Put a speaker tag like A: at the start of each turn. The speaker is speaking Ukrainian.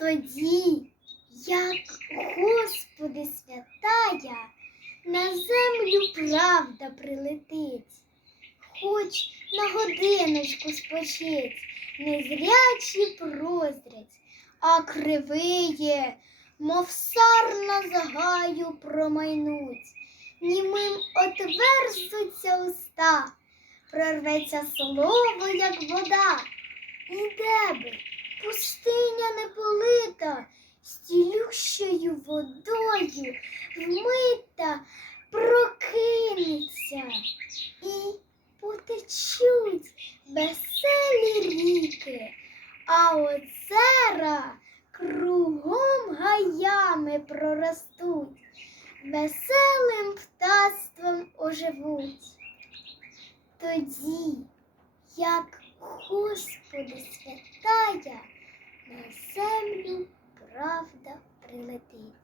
A: Тоді, як Господи святая, на землю правда прилетить, хоч на годиночку спочить, незрячі прозрять, а кривиє, мов сарна загаю промайнуть, німим отверзуться уста, прорветься слово, як вода, і не полита, стілющою водою вмита прокинеться і потечуть веселі ріки, а озера кругом гаями проростуть, веселим птаством оживуть. Тоді, як Господи святая, на землю правда прилетить.